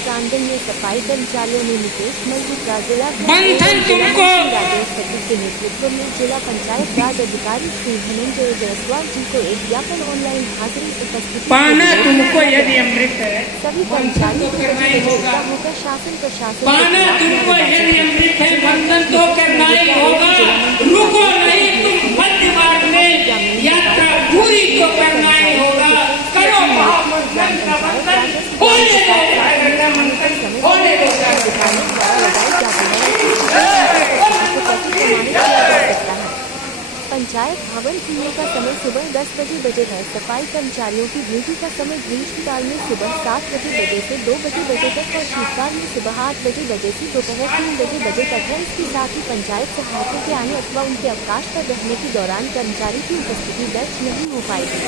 प्रांगण में सफाई कर्मचारियों ने नितेश मल्लिका जिला मंथन तुमको के नेतृत्व में जिला पंचायत राज अधिकारी श्री धनंजय जायसवाल जी को एक ज्ञापन ऑनलाइन हाजिरी उपस्थिति पाना तुमको यदि अमृत है सभी कर्मचारियों को होकर शासन प्रशासन पाना तुमको यदि अमृत है बंधन तो करना ही होगा। रुको नहीं तुम मध्य मार्ग में यात्रा पूरी तो करना ही होगा। करो महामंथन का बंधन होने दो मंथन होने दो पंचायत भवन खुलने का समय सुबह 10 बजे है। सफाई कर्मचारियों की ड्यूटी का समय ग्रीष्मकाल में सुबह 7 बजे से 2 बजे तक और शीतकाल में सुबह 8 बजे से दोपहर 3 बजे तक है। इसके साथ ही पंचायत सहायकों के आने अथवा उनके अवकाश पर रहने के दौरान कर्मचारी की उपस्थिति दर्ज नहीं हो पाएगी।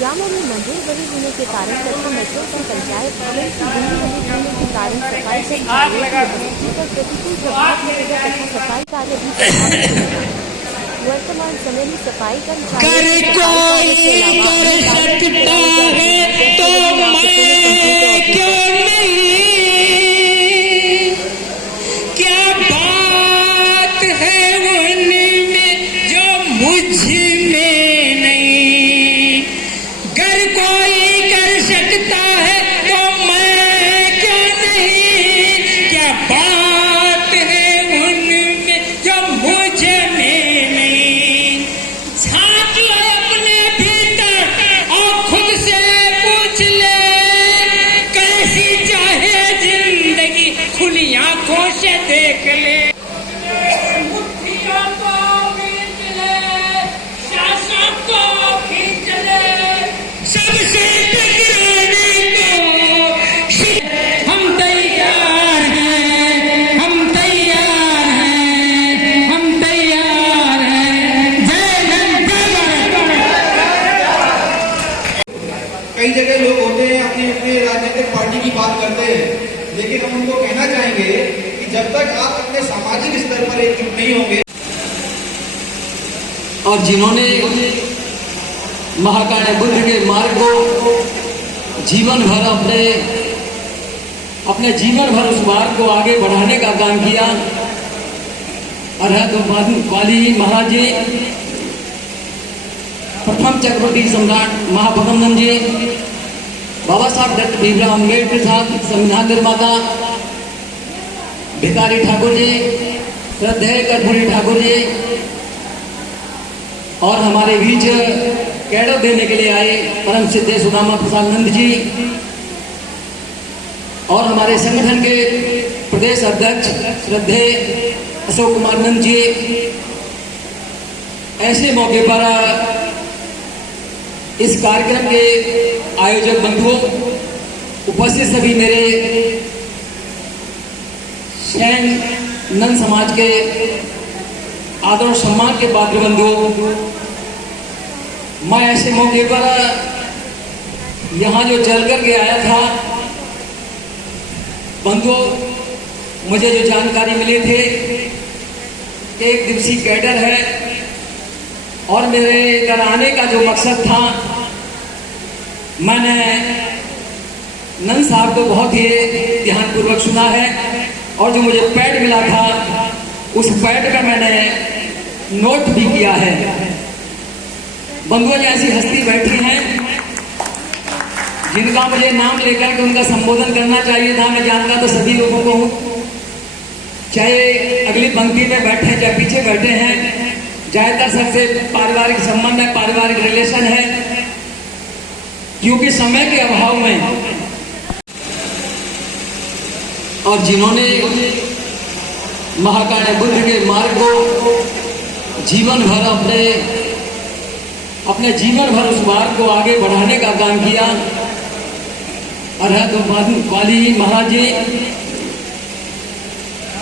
ग्रामों में मंदिर बने होने के कारण तथा मेट्रो से पंचायत भवन की दूरी बने होने के कारण सफाई कर्मचारियों की उपस्थिति पर प्रतिकूल प्रभाव पड़ेगा तथा सफाई कार्य भी प्रभावित होगा। वर्तमान समय में सफाई कई जगह लोग होते हैं अपनी अपनी राजनीतिक पार्टी की बात करते हैं, लेकिन हम उनको कहना चाहेंगे कि जब तक आप अपने सामाजिक स्तर पर एकजुट नहीं होंगे और जिन्होंने महाकाय बुद्ध के मार्ग को जीवन भर अपने जीवन भर उस मार्ग को आगे बढ़ाने का काम किया, अरहत वाली महाराज जी, प्रथम चक्रवर्ती सम्राट महाप्रबंधन जी, बाबा साहब डॉक्टर भीमराव अम्बेडकर साहब, संविधान निर्माता भिखारी ठाकुर जी, श्रद्धेय कर्पूरी ठाकुर जी और हमारे बीच कैडर देने के लिए आए परम सिद्धे सुदामा प्रसाद नंद जी और हमारे संगठन के प्रदेश अध्यक्ष श्रद्धेय अशोक कुमार नंद जी। ऐसे मौके पर इस कार्यक्रम के आयोजक बंधुओं, उपस्थित सभी मेरे शैन नंद समाज के आदर और सम्मान के पात्र बंधुओं, मैं ऐसे मौके पर यहाँ जो चल करके आया था बंधुओं, मुझे जो जानकारी मिली थी, एक दिवसीय कैडर है और मेरे इधर आने का जो मकसद था, मैंने नंद साहब को बहुत ही ध्यानपूर्वक सुना है और जो मुझे पैड मिला था उस पैड का मैंने नोट भी किया है। बंधुओं, ऐसी हस्ती बैठी हैं जिनका मुझे नाम लेकर के उनका संबोधन करना चाहिए था। मैं जानता तो सभी लोगों को हूँ, चाहे अगली पंक्ति में बैठे चाहे पीछे बैठे हैं, ज्यादातर सबसे पारिवारिक संबंध है, पारिवारिक रिलेशन है, क्योंकि समय के अभाव में और जिन्होंने महाकाय बुद्ध के मार्ग को जीवन भर अपने जीवन भर उस मार्ग को आगे बढ़ाने का काम किया, अरहत वाली महाराज जी,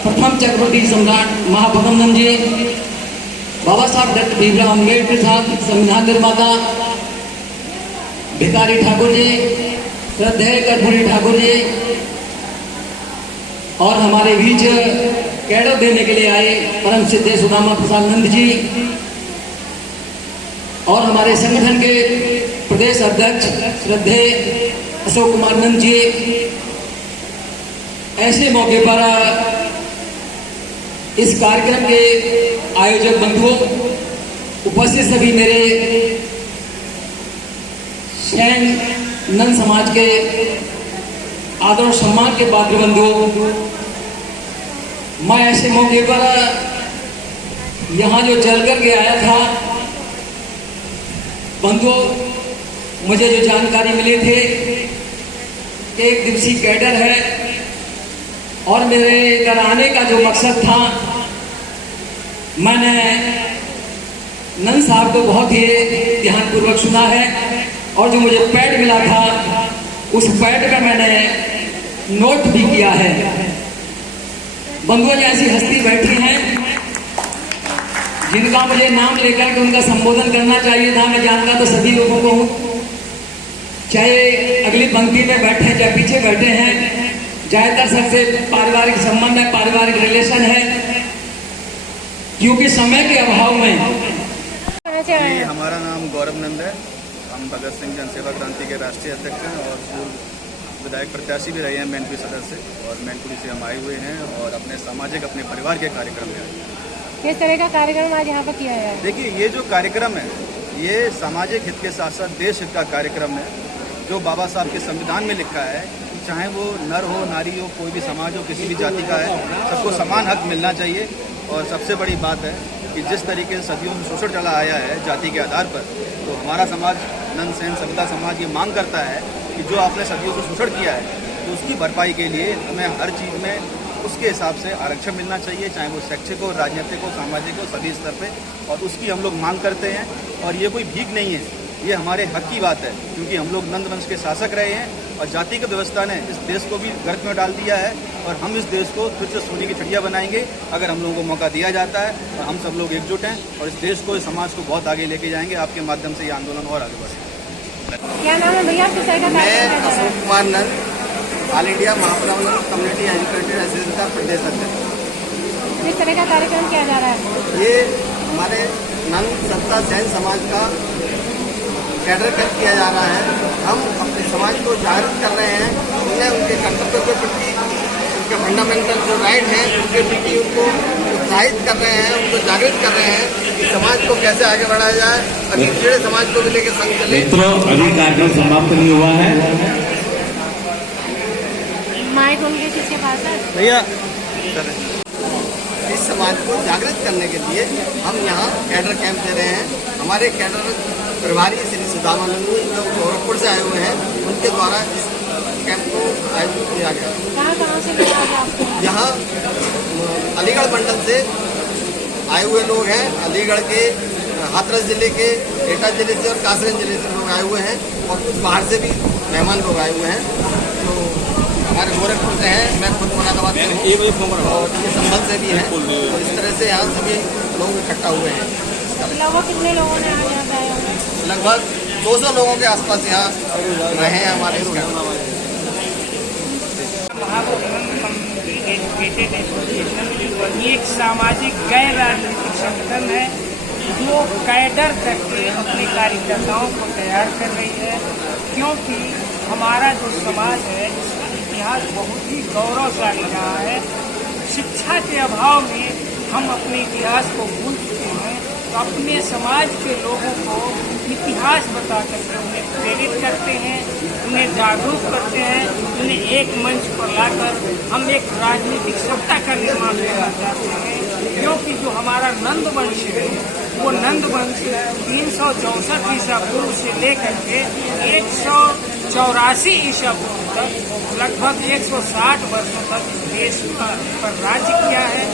प्रथम चक्रवर्ती सम्राट महाप्रबंधन जी, बाबा साहब डॉक्टर भीमराव अम्बेडकर साहब, संविधान निर्माता भिखारी ठाकुर जी, श्रद्धेय कर्पूरी ठाकुर जी और हमारे बीच कैडर देने के लिए आए परम सिद्धे सुदामा प्रसाद नंद जी और हमारे संगठन के प्रदेश अध्यक्ष श्रद्धेय अशोक कुमार नंद जी। ऐसे मौके पर इस कार्यक्रम के आयोजक बंधुओं, उपस्थित सभी मेरे शैन नंद समाज के आदर और सम्मान के पात्र बंधुओं, मैं ऐसे मौके पर यहाँ जो चल करके आया था बंधुओं, मुझे जो जानकारी मिली थी कि एक दिवसीय कैडर है और मेरे इधर आने का जो मकसद था, मैंने नंद साहब को बहुत ही ध्यानपूर्वक सुना है और जो मुझे पैड मिला था उस पैड का मैंने नोट भी किया है। बंधुओं, ऐसी हस्ती बैठी हैं जिनका मुझे नाम लेकर के उनका संबोधन करना चाहिए था। मैं जानता तो सभी लोगों को हूँ, चाहे अगली पंक्ति में बैठे हैं चाहे पीछे बैठे हैं, ज्यादातर सबसे पारिवारिक संबंध है, पारिवारिक रिलेशन है, क्योंकि समय के अभाव में। जी, हमारा नाम गौरव नंद है। हम भगत सिंह जन सेवा क्रांति के राष्ट्रीय अध्यक्ष हैं और पूर्व विधायक प्रत्याशी भी रहे हैं मैनपुरी सदस्य, और मैनपुरी से हम आए हुए हैं और अपने सामाजिक, अपने परिवार के कार्यक्रम में आए हैं। किस तरह का कार्यक्रम आज यहाँ पर किया है? देखिए, ये जो कार्यक्रम है ये सामाजिक हित के साथ साथ देश हित का कार्यक्रम है, जो बाबा साहब के संविधान में लिखा है कि चाहे वो नर हो, नारी हो, कोई भी समाज हो, किसी भी जाति का है, सबको समान हक मिलना चाहिए। और सबसे बड़ी बात है कि जिस तरीके से सदियों से शोषण चला आया है जाति के आधार पर, तो हमारा समाज नंद सेन सविता समाज ये मांग करता है कि जो आपने सदियों से शोषण किया है तो उसकी भरपाई के लिए हमें हर चीज़ में उसके हिसाब से आरक्षण मिलना चाहिए, चाहे वो शैक्षिक हो, राजनीतिक हो, सामाजिक हो, सभी स्तर पे, और उसकी हम लोग मांग करते हैं। और ये कोई भीख नहीं है, ये हमारे हक की बात है, क्योंकि हम लोग नंद वंश के शासक रहे हैं और जाति की व्यवस्था ने इस देश को भी गर्क में डाल दिया है, और हम इस देश को फिर से सोने की चिड़िया बनाएंगे अगर हम लोगों को मौका दिया जाता है और हम सब लोग एकजुट हैं और इस देश को, इस समाज को बहुत आगे लेके जाएंगे। आपके माध्यम से ये आंदोलन और आगे बढ़ेगा। क्या नाम है भैया? किस तरह का मैं कार्यक्रम है? अशोक कुमार नंद, ऑल इंडिया महाप्रबंधन कम्युनिटी एजुकेटेड एसोसिएशन का प्रदेश अध्यक्ष। किस तरह का कार्यक्रम किया जा रहा है? ये हमारे नंद सत्ता जैन समाज का कैडर कैंप किया जा रहा है। हम अपने समाज को जागरूक कर रहे हैं, उन्हें उनके कर्तव्य के प्रति, उनके फंडामेंटल जो राइट हैं उनके प्रति उनको उत्साहित कर रहे हैं, उनको जागृत कर रहे हैं कि समाज को कैसे आगे बढ़ाया जाए और पिछड़े समाज को भी लेकर संग चले। मित्रों, अभी कार्यक्रम समाप्त नहीं हुआ है। माइक उनके किसके पास है? भैया, इस समाज को जागृत करने के लिए हम यहाँ कैडर कैंप दे रहे हैं। हमारे कैडर प्रभारी श्री सुदामानंद जी जो गोरखपुर से आए हुए हैं, उनके द्वारा इस कैंप को आयोजित किया गया। कहाँ से लोग आए आपके? यहाँ अलीगढ़ मंडल से आए हुए लोग हैं, अलीगढ़ के, हाथरस जिले के, एटा जिले से और कासगंज जिले से लोग आए हुए हैं, और कुछ बाहर से भी मेहमान लोग आए हुए हैं जो हमारे गोरखपुर से हैं। मैं खुद मुरादाबाद से हूँ और ये संभल से भी हैं, और इस तरह से यहाँ सभी लोग इकट्ठा हुए हैं। लगभग कितने लोगों ने आज यहाँ पे आए होंगे? लगभग 200 लोगों के आसपास यहाँ रहे हैं हमारे इस कैंप में। महाप्रबंधन कम्युनिटी एजुकेटेड एसोसिएशन ये एक सामाजिक गैर राजनीतिक संगठन है जो कैडर करके अपने कार्यकर्ताओं को तैयार कर रही है, क्योंकि हमारा जो समाज है इसका इतिहास बहुत ही गौरवशाली रहा है। शिक्षा के अभाव में हम अपने इतिहास को भूल चुके हैं, तो अपने समाज के लोगों को इतिहास बता करके उन्हें प्रेरित करते हैं, उन्हें जागरूक करते हैं, उन्हें एक मंच पर लाकर हम एक राजनीतिक सत्ता का निर्माण करना चाहते हैं। क्योंकि जो हमारा नंद वंश है वो नंद वंश 364 ईसा पूर्व से लेकर के 184 ईसा पूर्व तक लगभग 160 वर्षों तक इस देश पर राज्य किया है।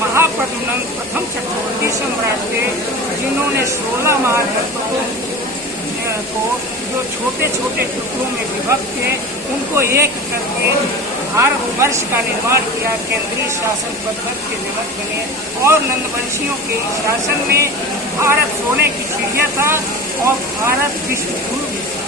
महाप्रबंधन प्रथम चक्रवर्ती सम्राट थे जिन्होंने 16 महाजनपदों को जो छोटे छोटे टुकड़ों में विभक्त थे उनको एक करके भारतवर्ष का निर्माण किया, केंद्रीय शासन पद्धति के जनक बने, और नंदवंशियों के शासन में भारत सोने की चिड़िया था और भारत विश्व गुरु भी था।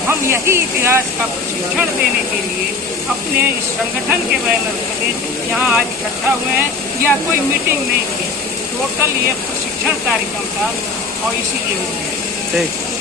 हम यही इतिहास का प्रशिक्षण देने के लिए अपने इस संगठन के बैनर तले यहाँ आज इकट्ठा हुए हैं। या कोई मीटिंग नहीं थी, टोटल ये प्रशिक्षण कार्यक्रम था और इसीलिए हुए हैं।